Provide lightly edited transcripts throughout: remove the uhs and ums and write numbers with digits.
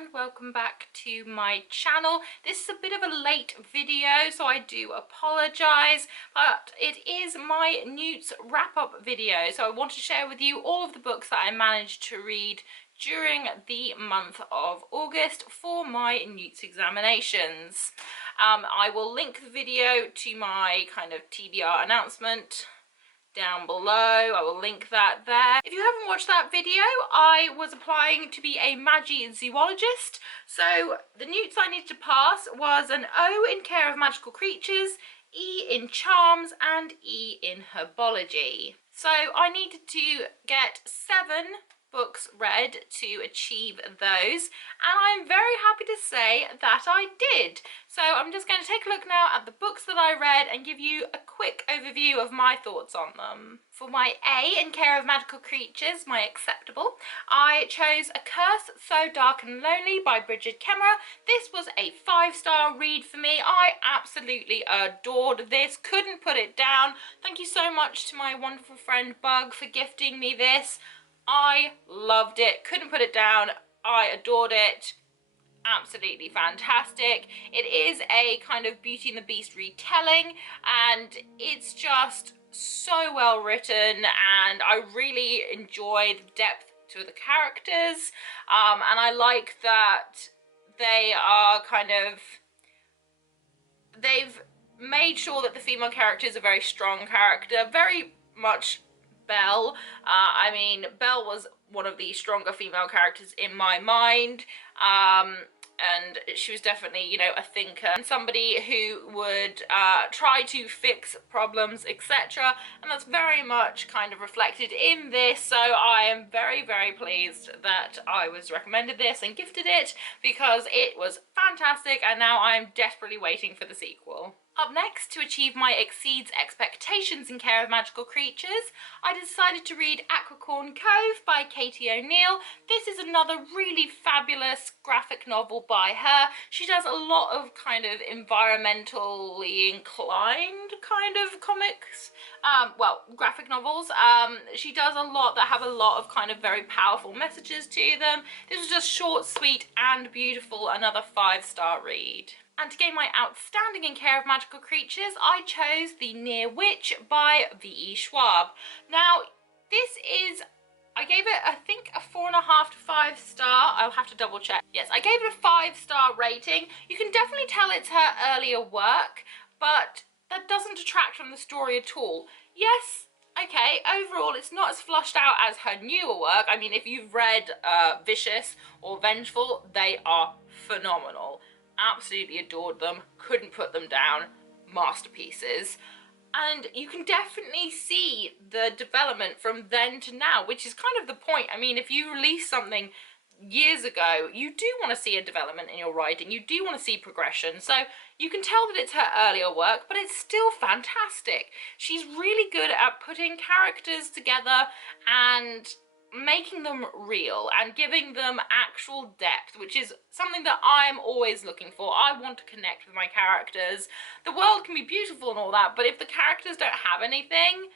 and welcome back to my channel. This is a bit of a late video, so I do apologise, but it is my N.E.W.T wrap-up video, so I want to share with you all of the books that I managed to read during the month of August for my N.E.W.T examinations. I will link the video to my kind of TBR announcement down below. I will link that there. If you haven't watched that video, I was applying to be a Magi zoologist, so the N.E.W.Ts I needed to pass was an O in Care of Magical Creatures, E in Charms, and E in Herbology. So I needed to get 7 books read to achieve those, and I'm very happy to say that I did. So I'm just going to take a look now at the books that I read and give you a quick overview of my thoughts on them. For my A in Care of Magical Creatures, my acceptable, I chose A Curse So Dark and Lonely by Bridget Kemmerer. This was a 5-star read for me. I absolutely adored this, couldn't put it down. Thank you so much to my wonderful friend Bug for gifting me this. I loved it, couldn't put it down, I adored it, absolutely fantastic. It is a kind of Beauty and the Beast retelling, and it's just so well written, and I really enjoy the depth to the characters, and I like that they are kind of, they've made sure that the female character is a very strong character, very much Belle. I mean, Belle was one of the stronger female characters in my mind, and she was definitely, you know, a thinker and somebody who would try to fix problems, etc. And that's very much kind of reflected in this, so I am very, very pleased that I was recommended this and gifted it, because it was fantastic, and now I'm desperately waiting for the sequel. Up next, to achieve my exceeds expectations in Care of Magical Creatures, I decided to read Aqua Corn Cove by Katie O'Neill. This is another really fabulous graphic novel by her. She does a lot of kind of environmentally inclined kind of comics, well, graphic novels. She does a lot that have a lot of kind of very powerful messages to them. This was just short, sweet, and beautiful. Another 5-star read. And to gain my outstanding in Care of Magical Creatures, I chose The N.E.W.T by V.E. Schwab. Now, this is, I gave it, I think, a 4.5 to 5 star. I'll have to double check. Yes, I gave it a 5-star rating. You can definitely tell it's her earlier work, but that doesn't detract from the story at all. Yes, okay, overall it's not as flushed out as her newer work. I mean, if you've read Vicious or Vengeful, they are phenomenal. Absolutely adored them, couldn't put them down, masterpieces. And you can definitely see the development from then to now, which is kind of the point. I mean, if you release something years ago, you do want to see a development in your writing, you do want to see progression. So you can tell that it's her earlier work, but it's still fantastic. She's really good at putting characters together and making them real and giving them actual depth, which is something that I'm always looking for. I want to connect with my characters. The world can be beautiful and all that, but if the characters don't have anything,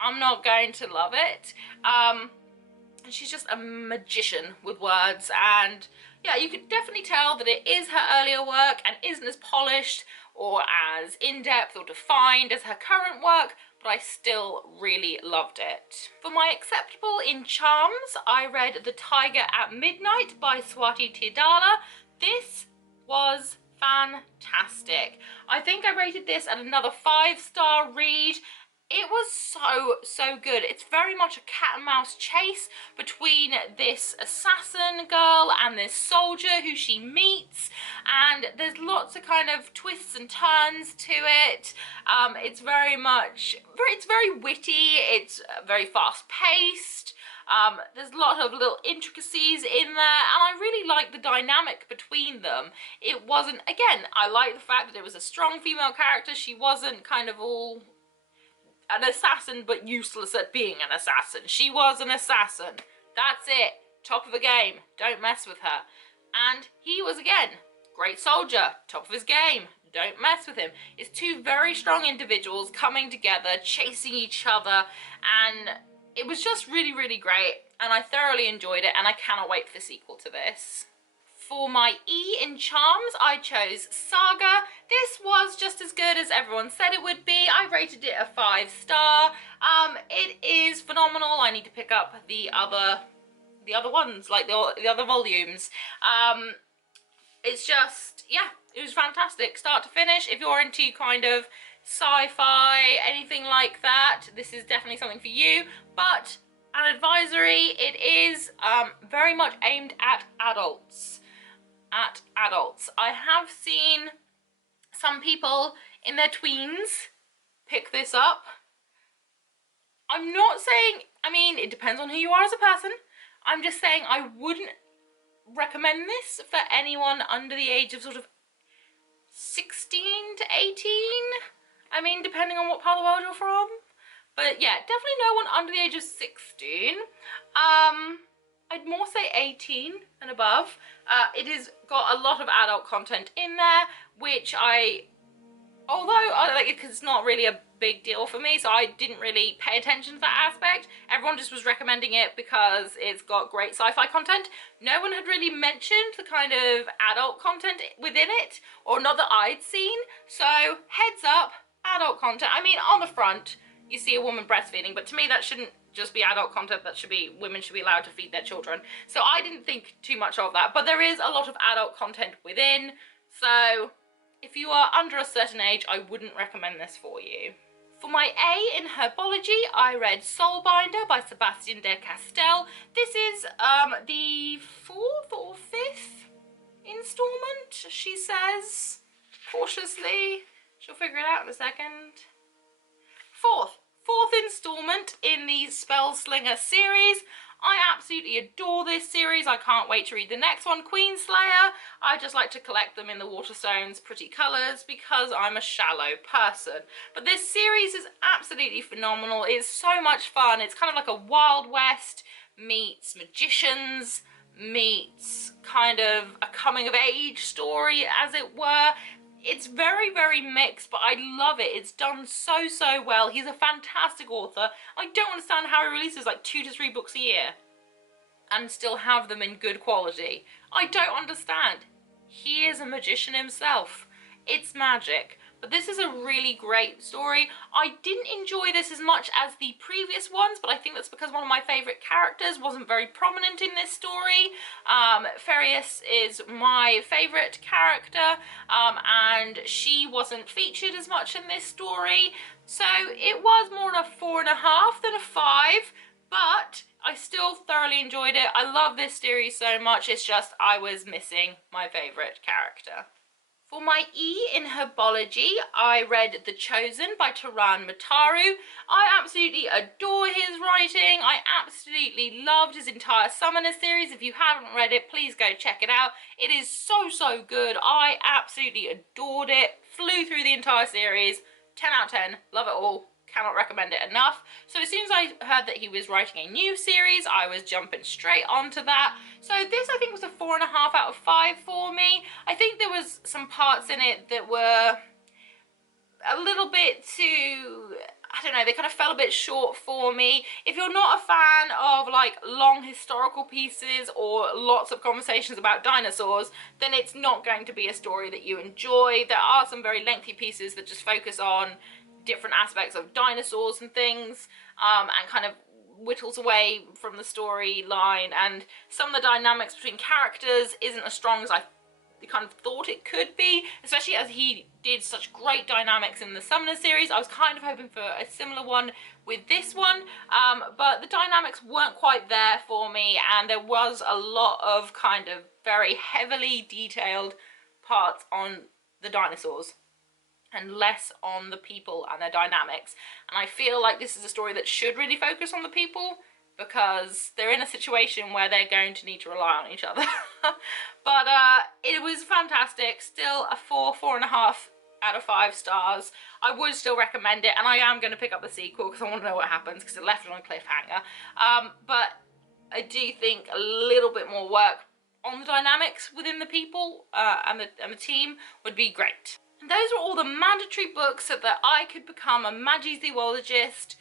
I'm not going to love it. She's just a magician with words, and yeah, you can definitely tell that it is her earlier work and isn't as polished or as in-depth or defined as her current work, but I still really loved it. For my acceptable in Charms, I read The Tiger at Midnight by Swati Tidala. This was fantastic. I think I rated this at another 5-star read. It was so good. It's very much a cat and mouse chase between this assassin girl and this soldier who she meets, and there's lots of kind of twists and turns to it. It's very much, it's very witty, it's very fast paced. There's a lot of little intricacies in there, and I really like the dynamic between them. It wasn't, again, I like the fact that it was a strong female character. She wasn't kind of all an assassin but useless at being an assassin. She was an assassin. That's it. Top of the game. Don't mess with her. And he was, again, great soldier. Top of his game. Don't mess with him. It's two very strong individuals coming together, chasing each other, and it was just really, really great, and I thoroughly enjoyed it, and I cannot wait for the sequel to this. For my E in charms, I chose Saga. This was just as good as everyone said it would be. I rated it a 5-star. It is phenomenal. I need to pick up the other ones, like the other volumes. It's just, yeah, it was fantastic, start to finish. If you're into kind of sci-fi, anything like that, this is definitely something for you. But an advisory, it is very much aimed at adults. I have seen some people in their tweens pick this up. I'm not saying, I mean, it depends on who you are as a person. I'm just saying I wouldn't recommend this for anyone under the age of sort of 16 to 18. I mean, depending on what part of the world you're from. But yeah, definitely no one under the age of 16. I'd more say 18 and above. It has got a lot of adult content in there, which although I like it because it's not really a big deal for me, so I didn't really pay attention to that aspect. Everyone just was recommending it because it's got great sci-fi content. No one had really mentioned the kind of adult content within it, or not that I'd seen. So heads up, adult content. I mean, on the front you see a woman breastfeeding, but to me that shouldn't just be adult content. That should be, women should be allowed to feed their children. So I didn't think too much of that, but there is a lot of adult content within, so if you are under a certain age, I wouldn't recommend this for you. For my A in herbology, I read Soulbinder by Sebastian de Castell. This is the 4th or 5th installment, she says, cautiously. She'll figure it out in a second. Fourth installment in the Spellslinger series. I absolutely adore this series. I can't wait to read the next one, Queenslayer. I just like to collect them in the Waterstones pretty colours because I'm a shallow person. But this series is absolutely phenomenal. It's so much fun. It's kind of like a Wild West meets Magicians meets kind of a coming of age story, as it were. It's very, very mixed, but I love it. It's done so, so well. He's a fantastic author. I don't understand how he releases like 2 to 3 books a year and still have them in good quality. I don't understand. He is a magician himself. It's magic. But this is a really great story. I didn't enjoy this as much as the previous ones, but I think that's because one of my favourite characters wasn't very prominent in this story. Ferius is my favourite character, and she wasn't featured as much in this story. So it was more a 4.5 than a 5, but I still thoroughly enjoyed it. I love this series so much, it's just I was missing my favourite character. For my E in herbology, I read The Chosen by Taran Mataru. I absolutely adore his writing. I absolutely loved his entire Summoner series. If you haven't read it, please go check it out. It is so, so good. I absolutely adored it. Flew through the entire series. 10 out of 10. Love it all. Cannot recommend it enough. So as soon as I heard that he was writing a new series, I was jumping straight onto that. So this, I think, was a 4.5 out of 5 for me. I think there was some parts in it that were a little bit too, I don't know, they kind of fell a bit short for me. If you're not a fan of like long historical pieces or lots of conversations about dinosaurs, then it's not going to be a story that you enjoy. There are some very lengthy pieces that just focus on different aspects of dinosaurs and things, and kind of whittles away from the storyline, and some of the dynamics between characters isn't as strong as I kind of thought it could be, especially as he did such great dynamics in the Summoner series. I was kind of hoping for a similar one with this one, but the dynamics weren't quite there for me, and there was a lot of kind of very heavily detailed parts on the dinosaurs and less on the people and their dynamics. And I feel like this is a story that should really focus on the people, because they're in a situation where they're going to need to rely on each other. But it was fantastic. Still a 4.5 out of 5 stars. I would still recommend it, and I am going to pick up the sequel because I want to know what happens, because it left it on a cliffhanger. But I do think a little bit more work on the dynamics within the people and the team would be great. And those were all the mandatory books so that I could become a Magi zoologist.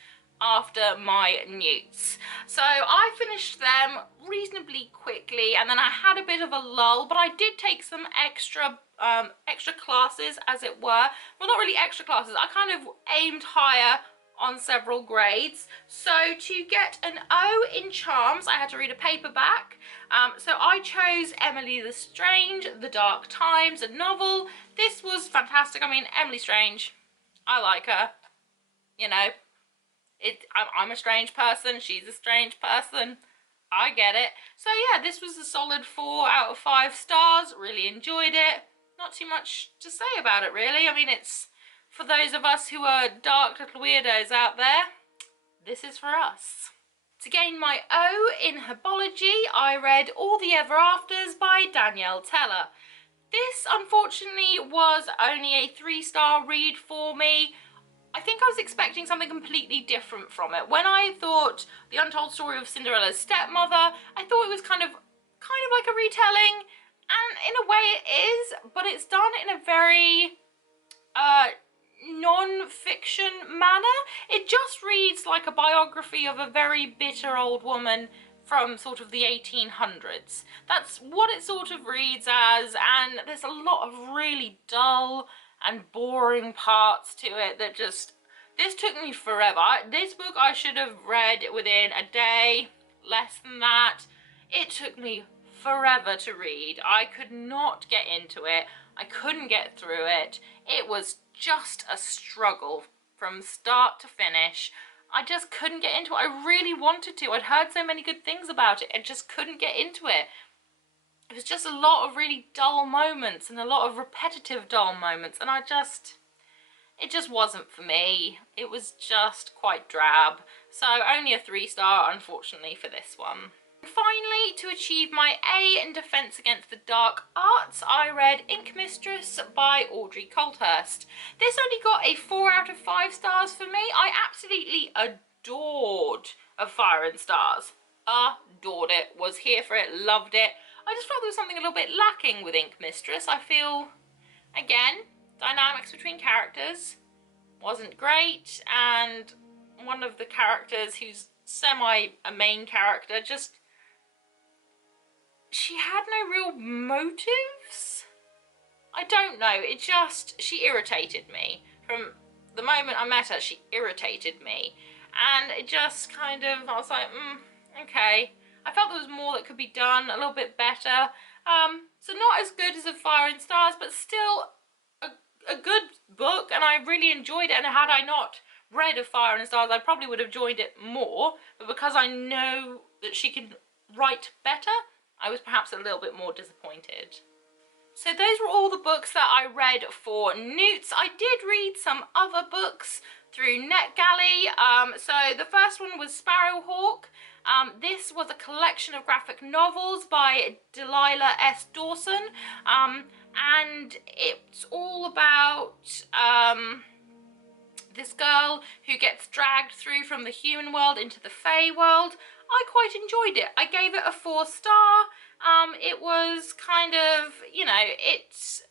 after my N.E.W.Ts. So I finished them reasonably quickly, and then I had a bit of a lull, but I did take some extra classes, as it were. Well, not really extra classes, I kind of aimed higher on several grades. So to get an O in Charms, I had to read a paperback. So I chose Emily the Strange, The Dark Times, a novel. This was fantastic. I mean, Emily Strange, I like her, you know. I'm a strange person, she's a strange person, I get it. So yeah, this was a solid 4 out of 5 stars, really enjoyed it. Not too much to say about it really. I mean, it's for those of us who are dark little weirdos out there, this is for us. To gain my O in herbology, I read All the Ever Afters by Danielle Teller. This unfortunately was only a 3-star read for me. I think I was expecting something completely different from it. When I thought The Untold Story of Cinderella's Stepmother, I thought it was kind of like a retelling, and in a way it is, but it's done in a very non-fiction manner. It just reads like a biography of a very bitter old woman from sort of the 1800s. That's what it sort of reads as, and there's a lot of really dull and boring parts to it that just, this took me forever. This book I should have read within a day, less than that. It took me forever to read. I could not get into it. I couldn't get through it. It was just a struggle from start to finish. I just couldn't get into it. I really wanted to. I'd heard so many good things about it. I just couldn't get into it. It was just a lot of really dull moments and a lot of repetitive dull moments, and it just wasn't for me. It was just quite drab. So only a 3-star, unfortunately, for this one. Finally, to achieve my A in Defence Against the Dark Arts, I read Ink Mistress by Audrey Coulthurst. This only got a 4 out of 5 stars for me. I absolutely adored A Fire and Stars. Adored it, was here for it, loved it. I just felt there was something a little bit lacking with Ink Mistress. I feel, again, dynamics between characters wasn't great, and one of the characters who's a main character, just, she had no real motives? I don't know, she irritated me. From the moment I met her, she irritated me. And it just kind of, I was like, okay. I felt there was more that could be done, a little bit better. So not as good as A Fire and Stars, but still a good book, and I really enjoyed it. And had I not read A Fire and Stars, I probably would have enjoyed it more. But because I know that she can write better, I was perhaps a little bit more disappointed. So those were all the books that I read for N.E.W.Ts. I did read some other books through NetGalley. So the first one was Sparrowhawk. This was a collection of graphic novels by Delilah S. Dawson, and it's all about this girl who gets dragged through from the human world into the Fae world. I quite enjoyed it. I gave it a 4-star. It was kind of, you know, it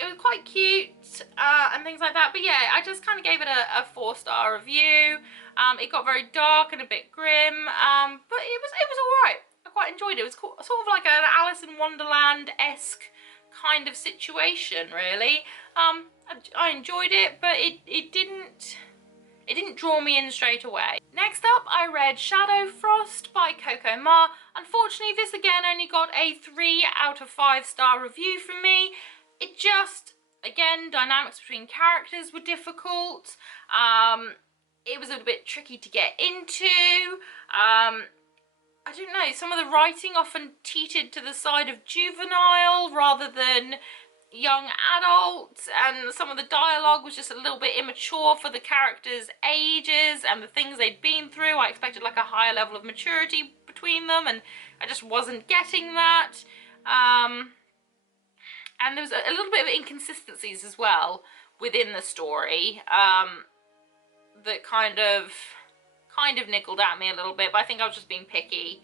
was quite cute and things like that, but yeah, I just kind of gave it a 4-star review. It got very dark and a bit grim, but it was alright. I quite enjoyed it. It was sort of like an Alice in Wonderland-esque kind of situation, really. I enjoyed it, but it didn't draw me in straight away. Next up, I read Shadow Frost by Coco Ma. Unfortunately, this again only got a 3 out of 5-star review from me. It just, again, dynamics between characters were difficult. It was a little bit tricky to get into. I don't know, some of the writing often teetered to the side of juvenile rather than young adult, and some of the dialogue was just a little bit immature for the characters' ages and the things they'd been through. I expected like a higher level of maturity between them, and I just wasn't getting that. And there was a little bit of inconsistencies as well within the story that kind of nickled at me a little bit, but I think I was just being picky.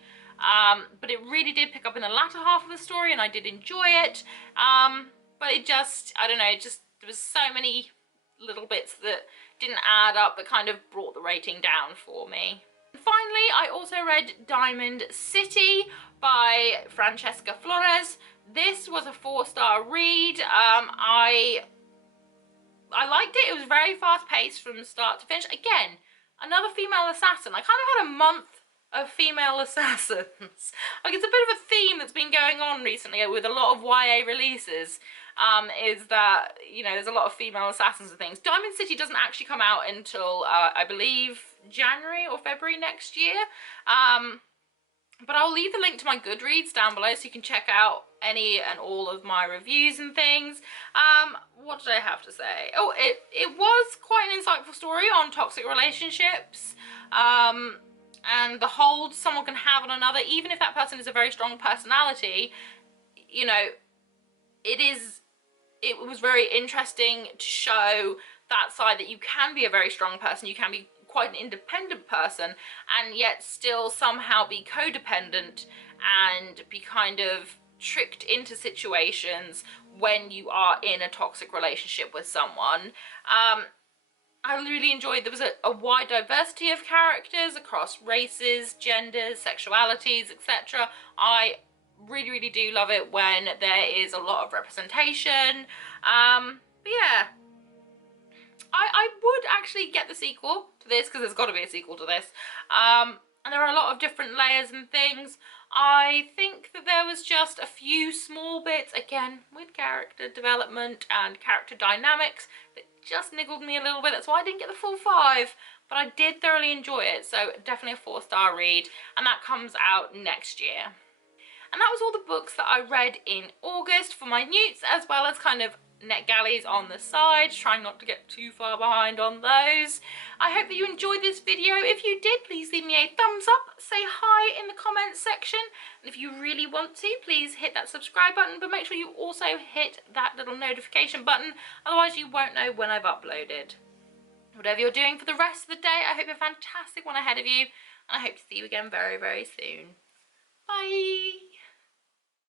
But it really did pick up in the latter half of the story, and I did enjoy it. But it just, I don't know, there was so many little bits that didn't add up, that kind of brought the rating down for me. Finally, I also read Diamond City by Francesca Flores. This was a 4-star read. I liked it. It was very fast paced from start to finish. Again, another female assassin. I kind of had a month of female assassins. Like, it's a bit of a theme that's been going on recently with a lot of YA releases, is that, you know, there's a lot of female assassins and things. Diamond City doesn't actually come out until, I believe, January or February next year. But I'll leave the link to my Goodreads down below so you can check out any and all of my reviews and things. What did I have to say? Oh, it was quite an insightful story on toxic relationships. And the hold someone can have on another, even if that person is a very strong personality, you know, it was very interesting to show that side, that you can be a very strong person, you can be quite an independent person, and yet still somehow be codependent and be kind of tricked into situations when you are in a toxic relationship with someone. I really enjoyed, there was a wide diversity of characters across races, genders, sexualities, etc. I really do love it when there is a lot of representation. But yeah, I would actually get the sequel to this, because there's got to be a sequel to this. And there are a lot of different layers and things. I think that there was just a few small bits, again, with character development and character dynamics, that just niggled me a little bit. That's why I didn't get the full 5, but I did thoroughly enjoy it. So definitely a 4-star read, and that comes out next year. And that was all the books that I read in August for my N.E.W.Ts, as well as kind of NetGalleys on the side, trying not to get too far behind on those. I hope that you enjoyed this video. If you did, please leave me a thumbs up, say hi in the comments section, and if you really want to, please hit that subscribe button, but make sure you also hit that little notification button, otherwise you won't know when I've uploaded. Whatever you're doing for the rest of the day, I hope you have a fantastic one ahead of you, and I hope to see you again very soon. Bye!